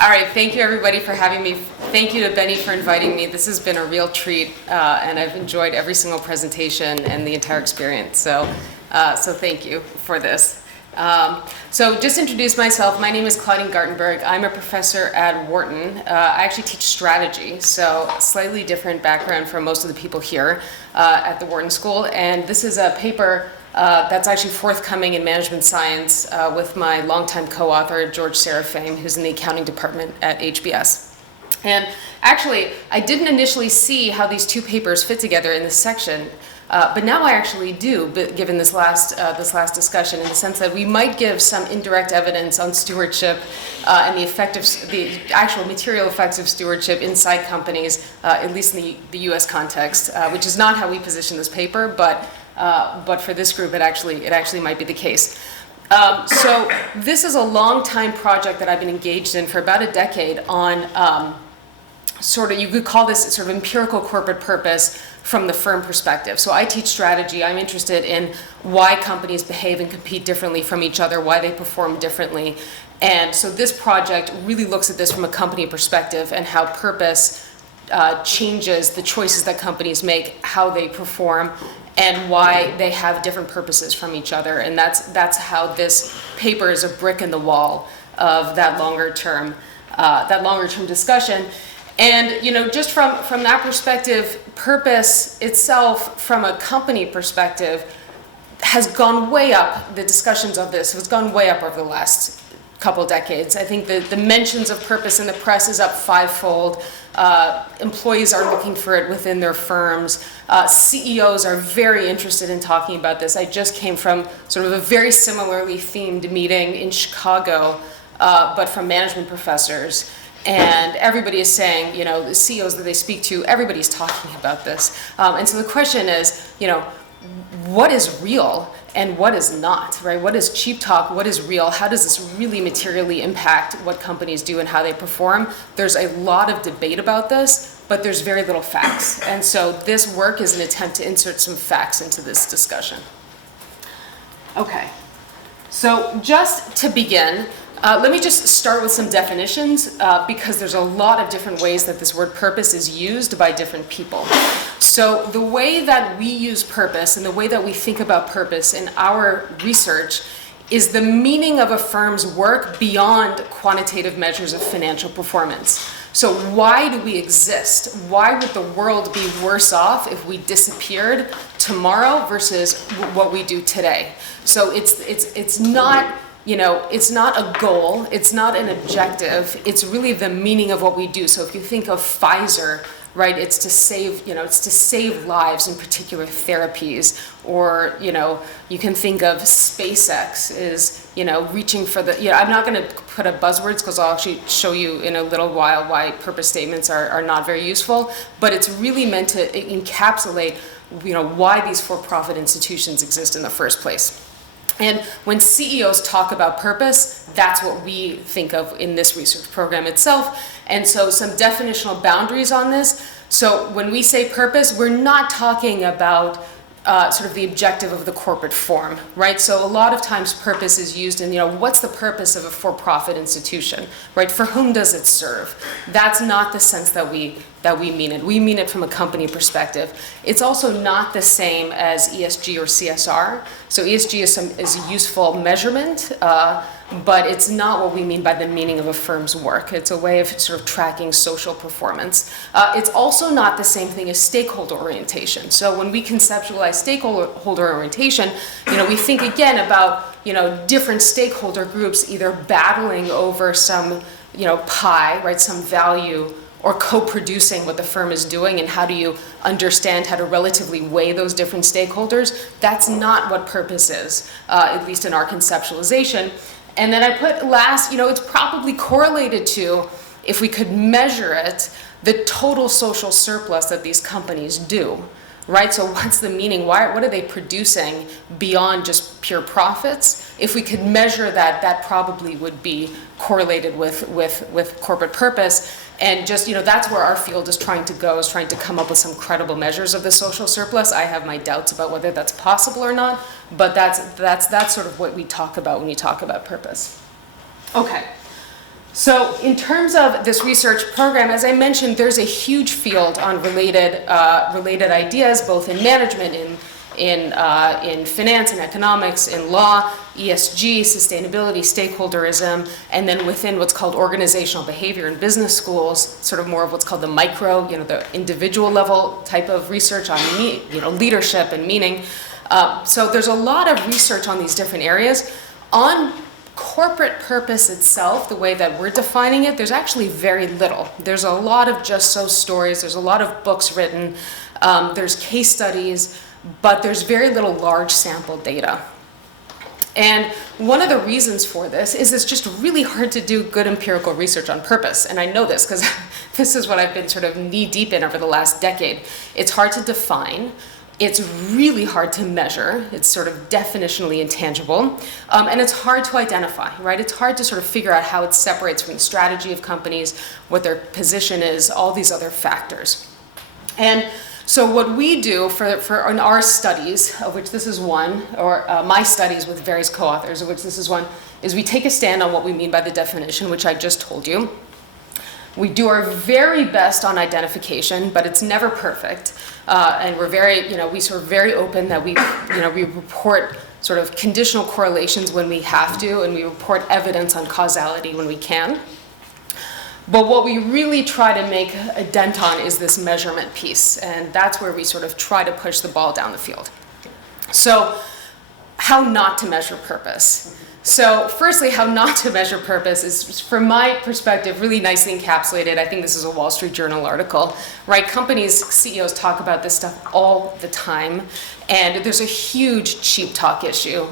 All right, thank you everybody for having me. Thank you to Benny for inviting me. This has been a real treat, and I've enjoyed every single presentation and the entire experience. So thank you for this. So just to introduce myself, my name is Claudine Gartenberg. I'm a professor at Wharton. I actually teach strategy, so a slightly different background from most of the people here at the Wharton School. And this is a paper that's actually forthcoming in management science with my longtime co-author, George Serafame, who's in the accounting department at HBS. And actually, I didn't initially see how these two papers fit together in this section, but now I actually do, given this last discussion, in the sense that we might give some indirect evidence on stewardship and the actual material effects of stewardship inside companies, at least in the U.S. context, which is not how we position this paper, but for this group, it actually might be the case. So this is a long time project that I've been engaged in for about a decade on you could call this sort of empirical corporate purpose from the firm perspective. So I teach strategy. I'm interested in why companies behave and compete differently from each other, why they perform differently. And so this project really looks at this from a company perspective and how purpose changes the choices that companies make, how they perform, and why they have different purposes from each other. And that's how this paper is a brick in the wall of that longer term discussion. And just from that perspective, purpose itself, from a company perspective, has gone way up. The discussions of this has gone way up over the last couple decades. I think the mentions of purpose in the press is up fivefold. Employees are looking for it within their firms. CEOs are very interested in talking about this. I just came from sort of a very similarly themed meeting in Chicago, but from management professors. And everybody is saying, the CEOs that they speak to, everybody's talking about this. And so the question is, what is real and what is not, right? What is cheap talk? What is real? How does this really materially impact what companies do and how they perform? There's a lot of debate about this, but there's very little facts. And so this work is an attempt to insert some facts into this discussion. Okay, so just to begin, let me just start with some definitions because there's a lot of different ways that this word purpose is used by different people. So the way that we use purpose and the way that we think about purpose in our research is the meaning of a firm's work beyond quantitative measures of financial performance. So why do we exist? Why would the world be worse off if we disappeared tomorrow versus what we do today? So it's not it's not a goal, it's not an objective, it's really the meaning of what we do. So if you think of Pfizer, right, it's to save lives, in particular therapies, or you can think of SpaceX is reaching for the I'm not going to put up buzzwords because I'll actually show you in a little while why purpose statements are not very useful, but it's really meant to encapsulate why these for-profit institutions exist in the first place. And when CEOs talk about purpose, that's what we think of in this research program itself. And so some definitional boundaries on this. So when we say purpose, we're not talking about sort of the objective of the corporate form, right? So a lot of times purpose is used in, what's the purpose of a for-profit institution, right? For whom does it serve? That's not the sense that we mean it. We mean it from a company perspective. It's also not the same as ESG or CSR. So ESG is a useful measurement, but it's not what we mean by the meaning of a firm's work. It's a way of sort of tracking social performance. It's also not the same thing as stakeholder orientation. So when we conceptualize stakeholder orientation, we think again about different stakeholder groups either battling over some pie, right, some value, or co-producing what the firm is doing, and how do you understand how to relatively weigh those different stakeholders? That's not what purpose is, at least in our conceptualization. And then I put last, it's probably correlated to, if we could measure it, the total social surplus that these companies do, right? So what's the meaning? What are they producing beyond just pure profits? If we could measure that, that probably would be correlated with corporate purpose. And just, that's where our field is trying to go, is trying to come up with some credible measures of the social surplus. I have my doubts about whether that's possible or not, but that's sort of what we talk about when we talk about purpose. Okay. So in terms of this research program, as I mentioned, there's a huge field on related ideas, both in management, in finance and economics, in law, ESG, sustainability, stakeholderism, and then within what's called organizational behavior in business schools, sort of more of what's called the micro, the individual level type of research on leadership and meaning. So there's a lot of research on these different areas. On corporate purpose itself, the way that we're defining it, there's actually very little. There's a lot of just so stories, there's a lot of books written, there's case studies, but there's very little large sample data. And one of the reasons for this is it's just really hard to do good empirical research on purpose. And I know this because this is what I've been sort of knee deep in over the last decade. It's hard to define. It's really hard to measure. It's sort of definitionally intangible. And it's hard to identify, right? It's hard to sort of figure out how it separates from the strategy of companies, what their position is, all these other factors. And so what we do in our studies, of which this is one, or my studies with various co-authors, of which this is one, is we take a stand on what we mean by the definition, which I just told you. We do our very best on identification, but it's never perfect. And we're very, we sort of very open that we report sort of conditional correlations when we have to, and we report evidence on causality when we can. But what we really try to make a dent on is this measurement piece, and that's where we sort of try to push the ball down the field. So, how not to measure purpose. So firstly, how not to measure purpose is, from my perspective, really nicely encapsulated. I think this is a Wall Street Journal article, right? Companies, CEOs talk about this stuff all the time, and there's a huge cheap talk issue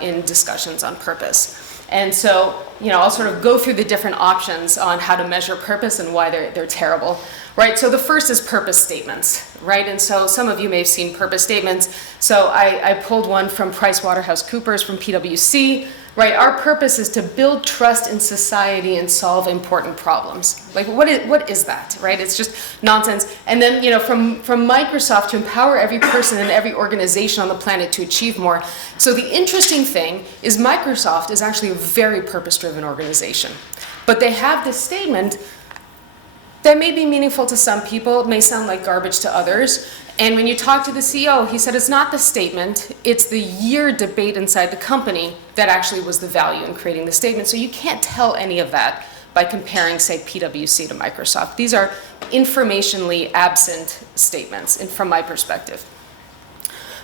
in discussions on purpose. And so, I'll sort of go through the different options on how to measure purpose and why they're terrible, right? So the first is purpose statements, right? And so some of you may have seen purpose statements. So I pulled one from PricewaterhouseCoopers, from PwC, right? Our purpose is to build trust in society and solve important problems. Like, what is that, right? It's just nonsense. And then, from Microsoft, to empower every person and every organization on the planet to achieve more. So the interesting thing is Microsoft is actually a very purpose-driven organization. But they have this statement that may be meaningful to some people, it may sound like garbage to others. And when you talk to the CEO, he said it's not the statement, it's the year debate inside the company that actually was the value in creating the statement. So you can't tell any of that by comparing, say, PwC to Microsoft. These are informationally absent statements, from my perspective.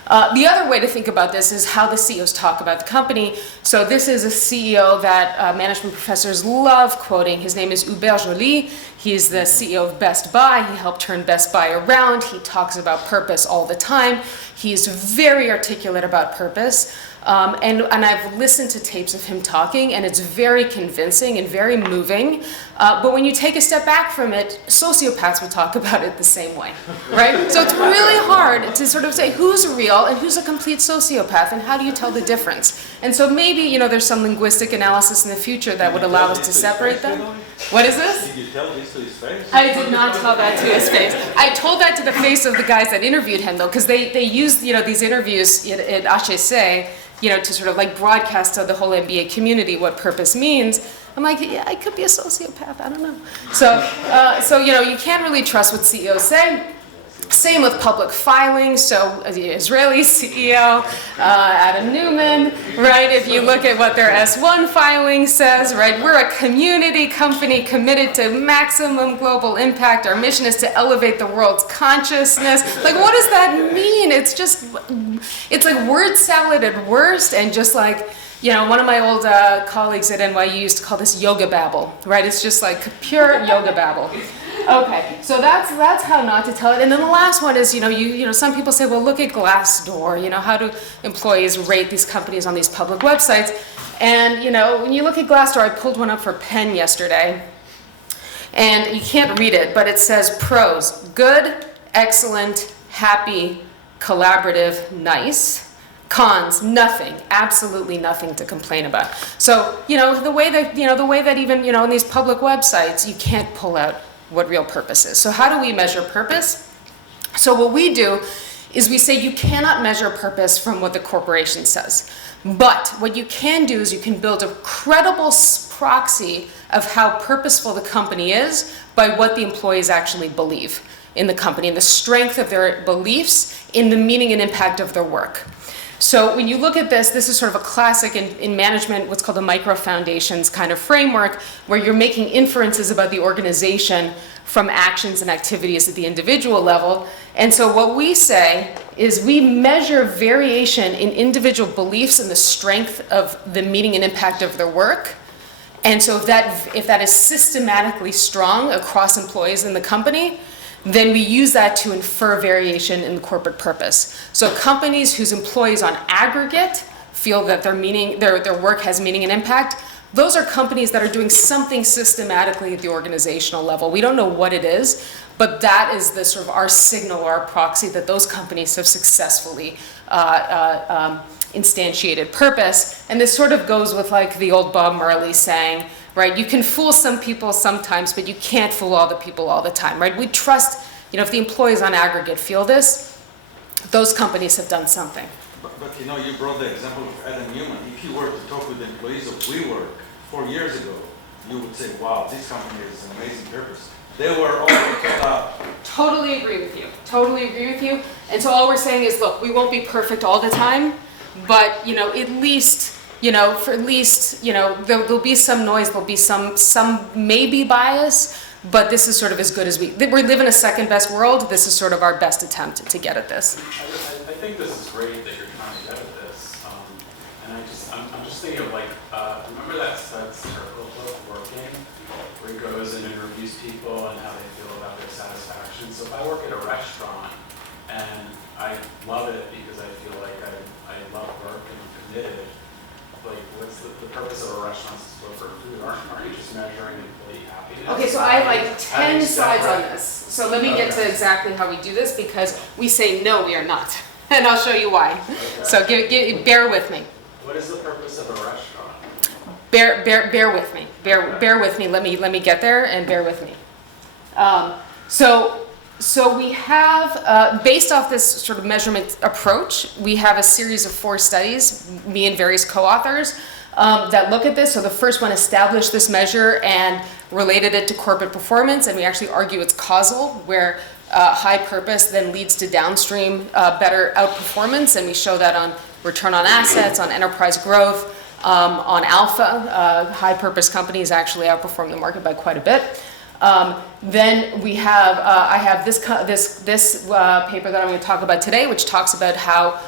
The other way to think about this is how the CEOs talk about the company. So this is a CEO that management professors love quoting. His name is Hubert Joly. He's the CEO of Best Buy. He helped turn Best Buy around. He talks about purpose all the time. He's very articulate about purpose. And I've listened to tapes of him talking, and it's very convincing and very moving. But when you take a step back from it, sociopaths would talk about it the same way, right? So it's really hard to sort of say who's real and who's a complete sociopath, and how do you tell the difference? And so maybe, there's some linguistic analysis in the future that would allow us to separate them. What is this? Did you tell this to his face? I did not tell that to his face. I told that to the face of the guys that interviewed him, though, because they used, these interviews at HEC, to sort of like broadcast to the whole MBA community what purpose means. I'm like, yeah, I could be a sociopath, I don't know. So you can't really trust what CEOs say. Same with public filing. So the Israeli CEO, Adam Newman, right? If you look at what their S1 filing says, right? We're a community company committed to maximum global impact. Our mission is to elevate the world's consciousness. Like, what does that mean? It's like word salad at worst, and just like, one of my old colleagues at NYU used to call this yoga babble, right? It's just like pure yoga babble. Okay, so that's how not to tell it. And then the last one is, some people say, well, look at Glassdoor. How do employees rate these companies on these public websites? And, when you look at Glassdoor, I pulled one up for Penn yesterday, and you can't read it, but it says pros: good, excellent, happy, collaborative, nice. Cons: nothing, absolutely nothing to complain about. So, the way that even, in these public websites, you can't pull out what real purpose is. So how do we measure purpose? So what we do is we say you cannot measure purpose from what the corporation says. But what you can do is you can build a credible proxy of how purposeful the company is by what the employees actually believe in the company and the strength of their beliefs in the meaning and impact of their work. So when you look at this, this is sort of a classic in management, what's called a micro foundations kind of framework, where you're making inferences about the organization from actions and activities at the individual level. And so what we say is we measure variation in individual beliefs and the strength of the meaning and impact of their work. And so if that is systematically strong across employees in the company, then we use that to infer variation in the corporate purpose. So companies whose employees on aggregate feel that their work has meaning and impact, those are companies that are doing something systematically at the organizational level. We don't know what it is, but that is the sort of our signal, our proxy that those companies have successfully instantiated purpose. And this sort of goes with like the old Bob Marley saying, right? You can fool some people sometimes, but you can't fool all the people all the time, right? We trust, if the employees on aggregate feel this, those companies have done something. But you brought the example of Adam Newman. If you were to talk with the employees of WeWork 4 years ago, you would say, wow, this company has an amazing purpose. They were all Totally agree with you. Totally agree with you. And so all we're saying is, look, we won't be perfect all the time, but, at least, there'll be some noise, there'll be some maybe bias, but this is sort of as good as we live in a second best world. This is sort of our best attempt to get at this. I think this is great that you're trying to get at this. And I'm just thinking of remember that circle of working where he goes and interviews people and how they feel about their satisfaction. So if I work at a restaurant and I love it because I feel like I love work and I'm committed, what's the purpose of a restaurant is to deliver food? Aren't you just measuring employee happiness? Okay, so I have 10 slides on this. So let me get to exactly how we do this, because we say no, we are not. And I'll show you why. Okay. So bear with me. What is the purpose of a restaurant? Bear with me. Bear with me. Let me get there and bear with me. So we have, based off this sort of measurement approach, we have a series of 4 studies, me and various co-authors, that look at this. So the first one established this measure and related it to corporate performance, and we actually argue it's causal, where high purpose then leads to downstream better outperformance, and we show that on return on assets, on enterprise growth, on alpha. High purpose companies actually outperform the market by quite a bit. Then we have, I have this paper that I'm going to talk about today, which talks about how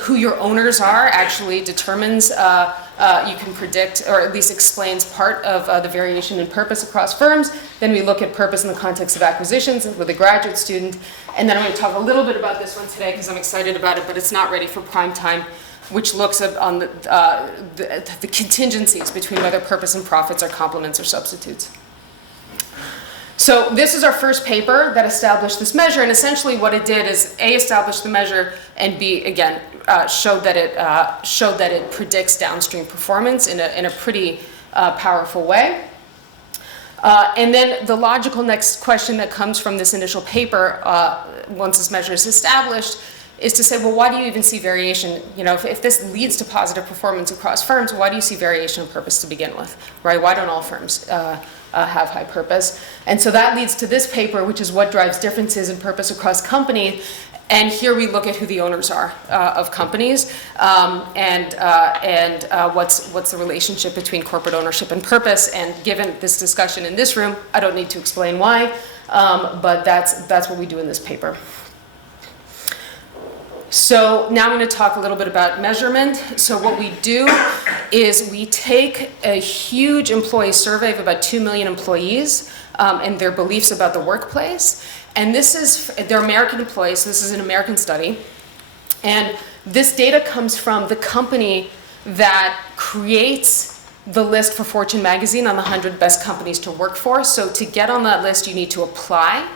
who your owners are actually determines, you can predict, or at least explains part of the variation in purpose across firms. Then we look at purpose in the context of acquisitions with a graduate student. And then I'm going to talk a little bit about this one today because I'm excited about it, but it's not ready for prime time, which looks at on the contingencies between whether purpose and profits are complements or substitutes. So this is our first paper that established this measure, and essentially what it did is A, establish the measure, and B, again, showed that it predicts downstream performance in a pretty powerful way. And then the logical next question that comes from this initial paper, once this measure is established, is to say, well, why do you even see variation? If this leads to positive performance across firms, why do you see variation in purpose to begin with, right? Why don't all firms have high purpose? And so that leads to this paper, which is what drives differences in purpose across companies. And here we look at who the owners are of companies, and what's the relationship between corporate ownership and purpose. And given this discussion in this room, I don't need to explain why, but that's what we do in this paper. So now I'm going to talk a little bit about measurement. So what we do is we take a huge employee survey of about 2 million employees and their beliefs about the workplace. And they're American employees, so this is an American study. And this data comes from the company that creates the list for Fortune magazine on the 100 best companies to work for. So to get on that list, you need to apply.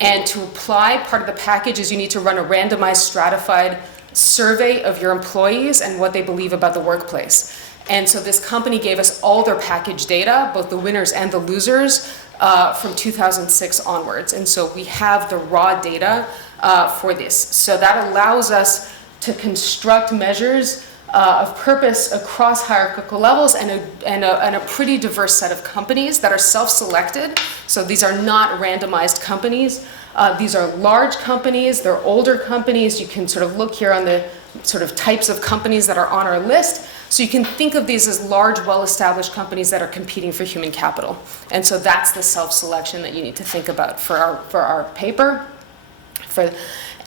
And to apply, part of the package is you need to run a randomized, stratified survey of your employees and what they believe about the workplace. And so this company gave us all their package data, both the winners and the losers, from 2006 onwards. And so we have the raw data for this. So that allows us to construct measures of purpose across hierarchical levels and a pretty diverse set of companies that are self-selected. So these are not randomized companies. These are large companies, they're older companies. You can sort of look here on the sort of types of companies that are on our list. So you can think of these as large, well-established companies that are competing for human capital. And so that's the self-selection that you need to think about for our paper.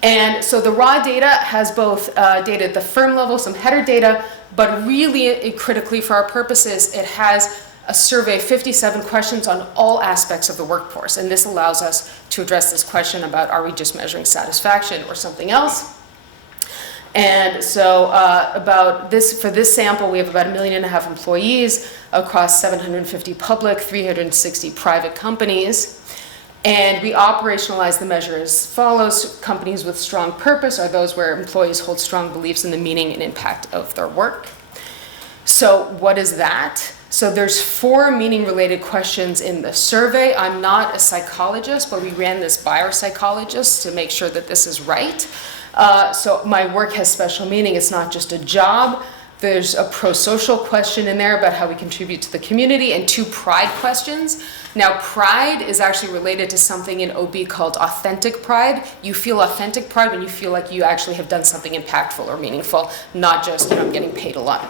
And so the raw data has both data at the firm level, some header data, but really critically for our purposes, it has a survey, 57 questions on all aspects of the workforce. And this allows us to address this question about, are we just measuring satisfaction or something else? And so for this sample, we have about 1.5 million employees across 750 public, 360 private companies. And we operationalize the measure as follows. Companies with strong purpose are those where employees hold strong beliefs in the meaning and impact of their work. So what is that? So there's 4 meaning-related questions in the survey. I'm not a psychologist, but we ran this by our psychologists to make sure that this is right. So my work has special meaning. It's not just a job. There's a pro-social question in there about how we contribute to the community, and 2 pride questions. Now, pride is actually related to something in OB called authentic pride. You feel authentic pride when you feel like you actually have done something impactful or meaningful, not just, I'm getting paid a lot.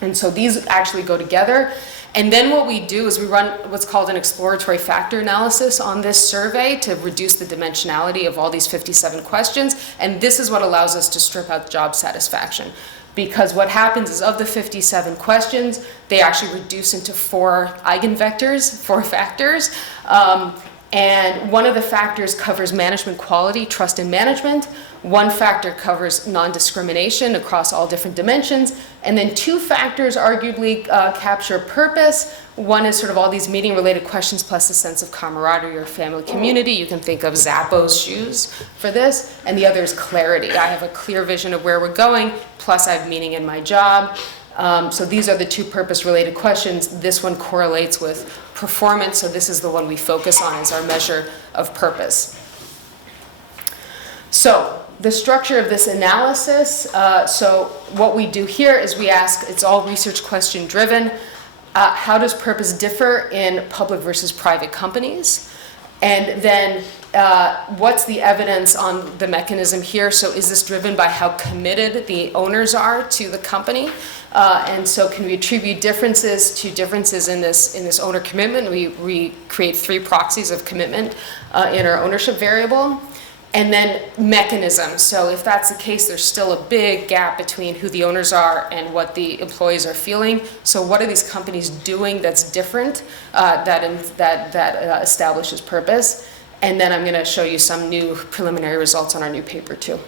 And so these actually go together. And then what we do is we run what's called an exploratory factor analysis on this survey to reduce the dimensionality of all these 57 questions. And this is what allows us to strip out job satisfaction. Because what happens is, of the 57 questions, they actually reduce into 4 eigenvectors, 4 factors. And one of the factors covers management quality, trust in management. One factor covers non-discrimination across all different dimensions. And then 2 factors arguably capture purpose. One is sort of all these meeting-related questions plus a sense of camaraderie or family community. You can think of Zappos shoes for this. And the other is clarity. I have a clear vision of where we're going, plus I have meaning in my job. So these are the 2 purpose-related questions. This one correlates with performance, so this is the one we focus on as our measure of purpose. So the structure of this analysis, so what we do here is we ask, it's all research question driven, how does purpose differ in public versus private companies? And then what's the evidence on the mechanism here? So is this driven by how committed the owners are to the company? And so can we attribute differences to differences in this owner commitment? We create 3 proxies of commitment in our ownership variable. And then mechanisms. So if that's the case, there's still a big gap between who the owners are and what the employees are feeling. So what are these companies doing that's different that establishes purpose? And then I'm going to show you some new preliminary results on our new paper too.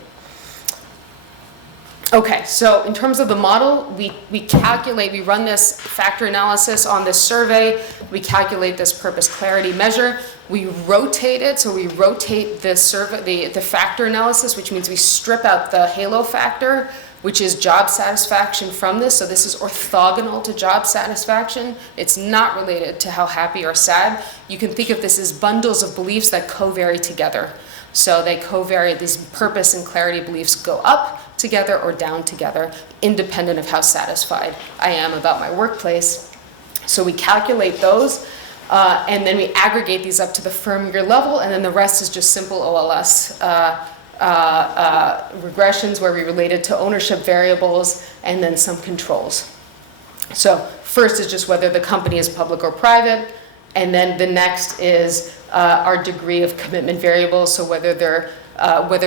Okay, so in terms of the model, we run this factor analysis on this survey, we calculate this purpose clarity measure, we rotate it, so we rotate the survey, the factor analysis, which means we strip out the halo factor, which is job satisfaction from this, so this is orthogonal to job satisfaction. It's not related to how happy or sad. You can think of this as bundles of beliefs that co-vary together. So they co-vary, these purpose and clarity beliefs go up together or down together, independent of how satisfied I am about my workplace. So we calculate those, and then we aggregate these up to the firm year level, and then the rest is just simple OLS regressions where we relate it to ownership variables and then some controls. So first is just whether the company is public or private, and then the next is our degree of commitment variables, so whether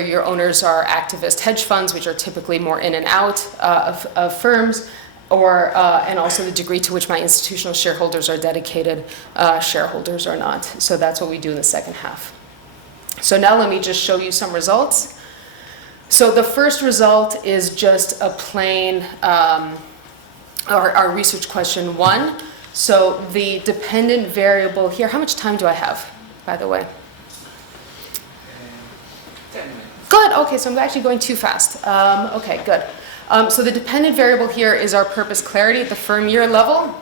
your owners are activist hedge funds, which are typically more in and out of firms, or and also the degree to which my institutional shareholders are dedicated shareholders or not. So that's what we do in the second half. So now let me just show you some results. So the first result is just a plain, our research question 1. So the dependent variable here, how much time do I have, by the way? 10 minutes. Good, okay, so I'm actually going too fast. Okay, good. So the dependent variable here is our purpose clarity at the firm year level.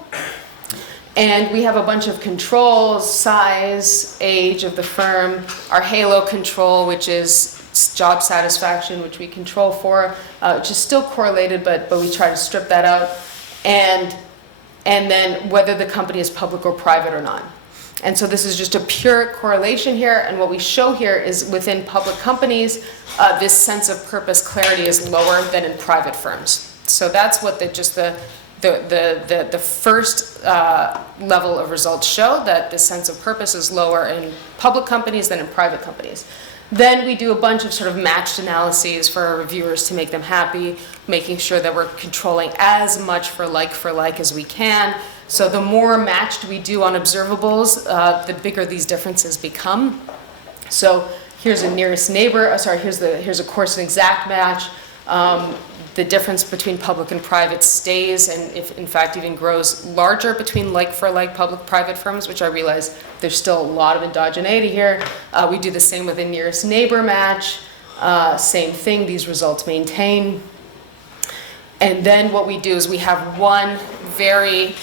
And we have a bunch of controls, size, age of the firm, our halo control, which is job satisfaction, which we control for, which is still correlated, but we try to strip that out, and then whether the company is public or private or not. And so this is just a pure correlation here, and what we show here is within public companies, this sense of purpose clarity is lower than in private firms. So that's what the first level of results show, that the sense of purpose is lower in public companies than in private companies. Then we do a bunch of sort of matched analyses for our reviewers to make them happy, making sure that we're controlling as much for like as we can. So the more matched we do on observables, the bigger these differences become. So here's a nearest neighbor, here's a coarse and exact match. The difference between public and private stays, and if in fact even grows larger between like public-private firms, which I realize there's still a lot of endogeneity here. We do the same with a nearest neighbor match. Same thing, these results maintain. And then what we do is we have one very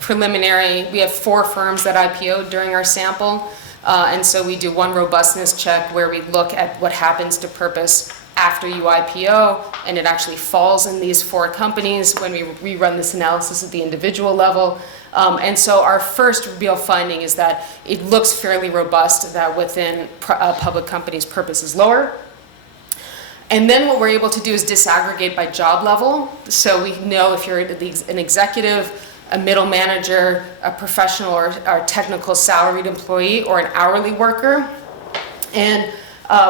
preliminary, we have 4 firms that IPO'd during our sample. And so we do one robustness check where we look at what happens to purpose after you IPO, and it actually falls in these 4 companies when we rerun this analysis at the individual level. And so our first real finding is that it looks fairly robust that within public companies, purpose is lower. And then what we're able to do is disaggregate by job level. So we know if you're an executive, a middle manager, a professional or technical salaried employee, or an hourly worker. And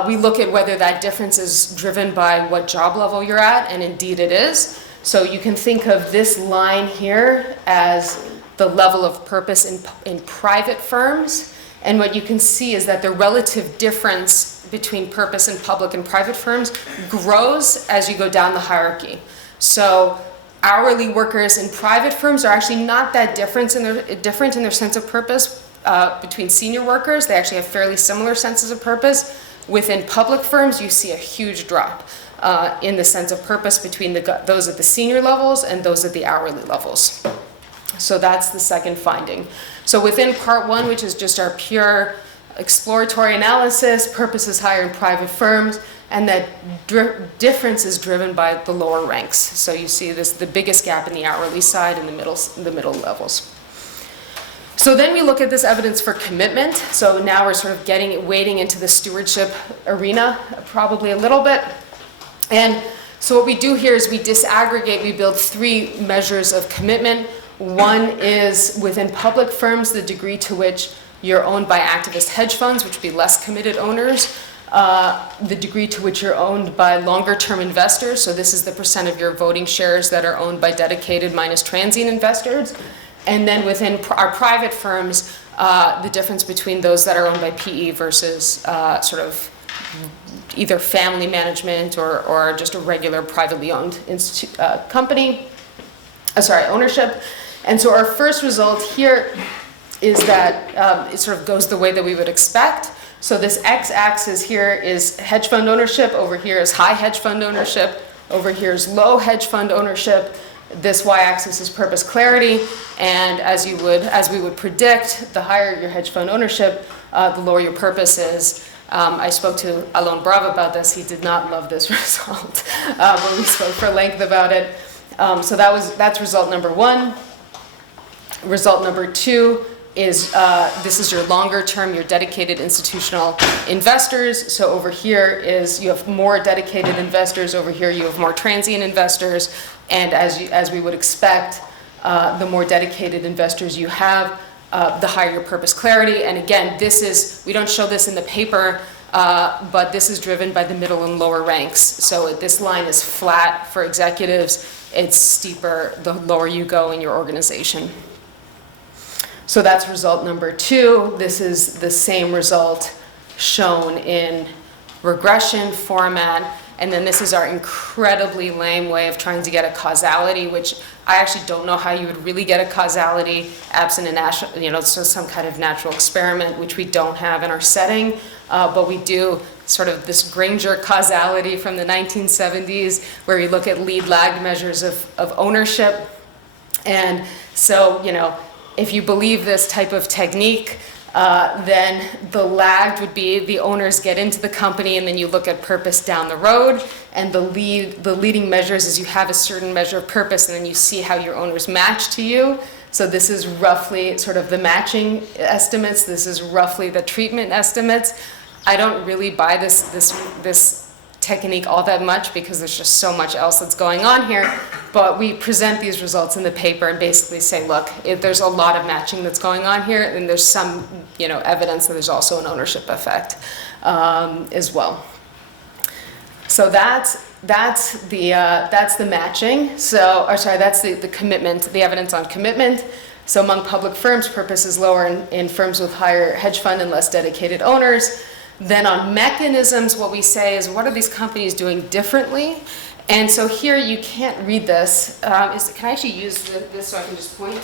we look at whether that difference is driven by what job level you're at, and indeed it is. So you can think of this line here as the level of purpose in private firms. And what you can see is that the relative difference between purpose in public and private firms grows as you go down the hierarchy. So hourly workers in private firms are actually not that different in their sense of purpose between senior workers. They actually have fairly similar senses of purpose. Within public firms, you see a huge drop in the sense of purpose between those at the senior levels and those at the hourly levels. So that's the second finding. So within part 1, which is just our pure exploratory analysis, purpose is higher in private firms, and that difference is driven by the lower ranks. So you see the biggest gap in the hourly side and the middle levels. So then we look at this evidence for commitment. So now we're sort of wading into the stewardship arena, probably a little bit. And so what we do here is we disaggregate, we build 3 measures of commitment. One is within public firms, the degree to which you're owned by activist hedge funds, which would be less committed owners. The degree to which you're owned by longer term investors. So this is the percent of your voting shares that are owned by dedicated minus transient investors. And then within our private firms, the difference between those that are owned by PE versus sort of either family management or just a regular privately owned company, ownership. And so our first result here is that it sort of goes the way that we would expect. So this x-axis here is hedge fund ownership, over here is high hedge fund ownership, over here is low hedge fund ownership. This y-axis is purpose clarity, and as we would predict, the higher your hedge fund ownership, the lower your purpose is. I spoke to Alon Brav about this. He did not love this result, but we spoke for length about it. So that's result number 1. Result number 2 is this is your longer term, your dedicated institutional investors. So over here is you have more dedicated investors. Over here you have more transient investors. And as we would expect, the more dedicated investors you have, the higher your purpose clarity. And again, we don't show this in the paper, but this is driven by the middle and lower ranks. So this line is flat for executives. It's steeper the lower you go in your organization. So that's result number 2. This is the same result shown in regression format. And then this is our incredibly lame way of trying to get a causality, which I actually don't know how you would really get a causality absent some kind of natural experiment, which we don't have in our setting. But we do sort of this Granger causality from the 1970s, where we look at lead-lag measures of ownership. And so, if you believe this type of technique, Then the lagged would be the owners get into the company, and then you look at purpose down the road. And the leading measures is you have a certain measure of purpose, and then you see how your owners match to you. So this is roughly sort of the matching estimates. This is roughly the treatment estimates. I don't really buy this technique all that much because there's just so much else that's going on here. But we present these results in the paper and basically say, look, there's a lot of matching that's going on here, and there's some, evidence that there's also an ownership effect as well. So that's the matching. So, that's the commitment, the evidence on commitment. So among public firms, purpose is lower in firms with higher hedge fund and less dedicated owners. Then on mechanisms, what we say is, what are these companies doing differently? And so here you can't read this. Can I actually use this so I can just point?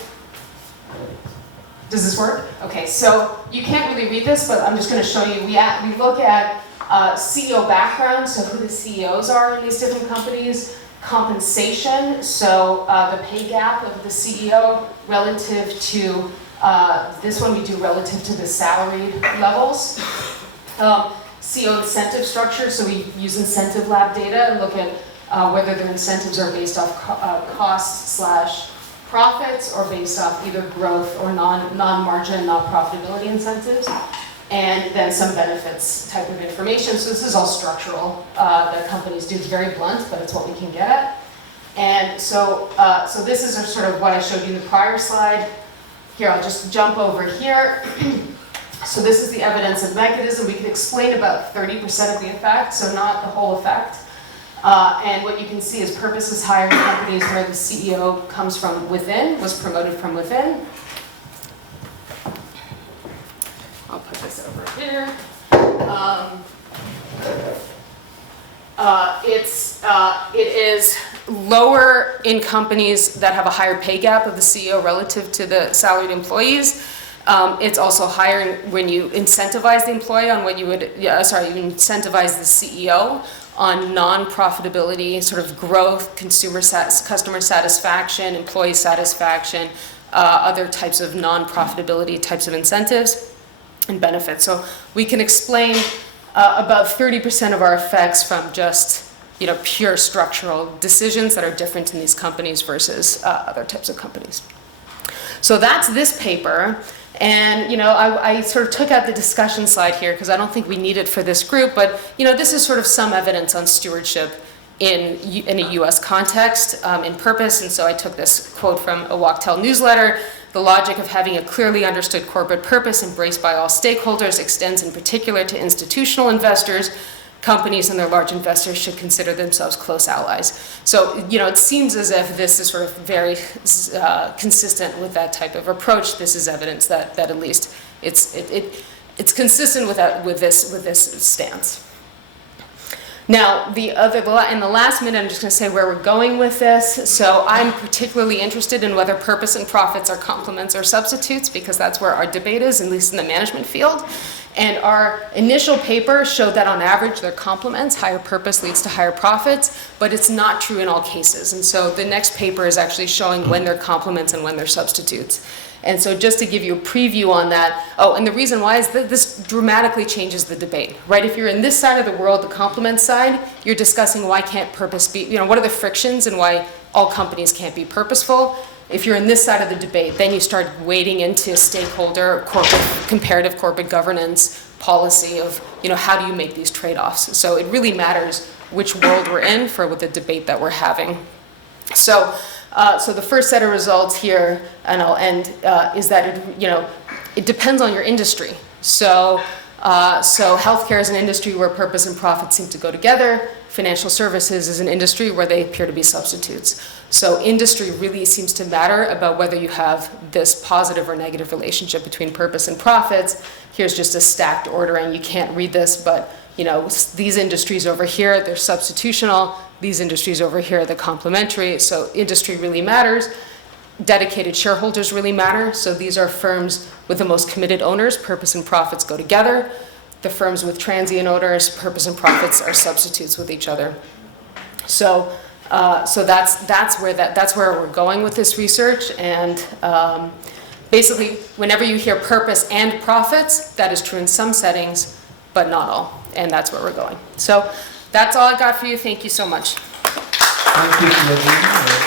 Does this work? Okay, so you can't really read this, but I'm just going to show you. We look at CEO background, so who the CEOs are in these different companies, compensation, so the pay gap of the CEO relative to, this one we do relative to the salaried levels. CEO incentive structure, so we use incentive lab data and look at whether their incentives are based off cost/profits or based off either growth or non-margin, non-profitability incentives. And then some benefits type of information. So this is all structural that companies do. It's very blunt, but it's what we can get at. And so, so this is sort of what I showed you in the prior slide. Here, I'll just jump over here. So this is the evidence of mechanism. We can explain about 30% of the effect, so not the whole effect. And what you can see is purpose is higher in companies where the CEO comes from within, was promoted from within. I'll put this over here. It is lower in companies that have a higher pay gap of the CEO relative to the salaried employees. It's also higher when you incentivize the employee on what you would, you incentivize the CEO on non-profitability, sort of growth, customer satisfaction, employee satisfaction, other types of non-profitability types of incentives and benefits. So we can explain about 30% of our effects from just pure structural decisions that are different in these companies versus other types of companies. So that's this paper. And I sort of took out the discussion slide here because I don't think we need it for this group, but this is sort of some evidence on stewardship in a US context, in purpose. And so I took this quote from a Wachtell newsletter. The logic of having a clearly understood corporate purpose embraced by all stakeholders extends in particular to institutional investors. Companies and their large investors should consider themselves close allies. So, it seems as if this is sort of very consistent with that type of approach. This is evidence that at least it's consistent with this stance. Now, in the last minute, I'm just going to say where we're going with this. So I'm particularly interested in whether purpose and profits are complements or substitutes, because that's where our debate is, at least in the management field. And our initial paper showed that on average they're complements. Higher purpose leads to higher profits, but it's not true in all cases. And so the next paper is actually showing when they're complements and when they're substitutes. And so just to give you a preview on that, and the reason why is that this dramatically changes the debate, right? If you're in this side of the world, the complement side, you're discussing why can't purpose be, what are the frictions and why all companies can't be purposeful. If you're in this side of the debate, then you start wading into stakeholder, comparative corporate governance policy of, how do you make these trade-offs? So it really matters which world we're in for the debate that we're having. So the first set of results here, and I'll end, is that it depends on your industry. So healthcare is an industry where purpose and profit seem to go together. Financial services is an industry where they appear to be substitutes. So industry really seems to matter about whether you have this positive or negative relationship between purpose and profits. Here's just a stacked ordering. You can't read this, but these industries over here, they're substitutional. These industries over here, they're complementary. So industry really matters. Dedicated shareholders really matter. So these are firms with the most committed owners. Purpose and profits go together. The firms with transient owners, purpose and profits are substitutes with each other. So that's where we're going with this research. And basically, whenever you hear purpose and profits, that is true in some settings, but not all. And that's where we're going. So that's all I got for you. Thank you so much. Thank you, Claudine.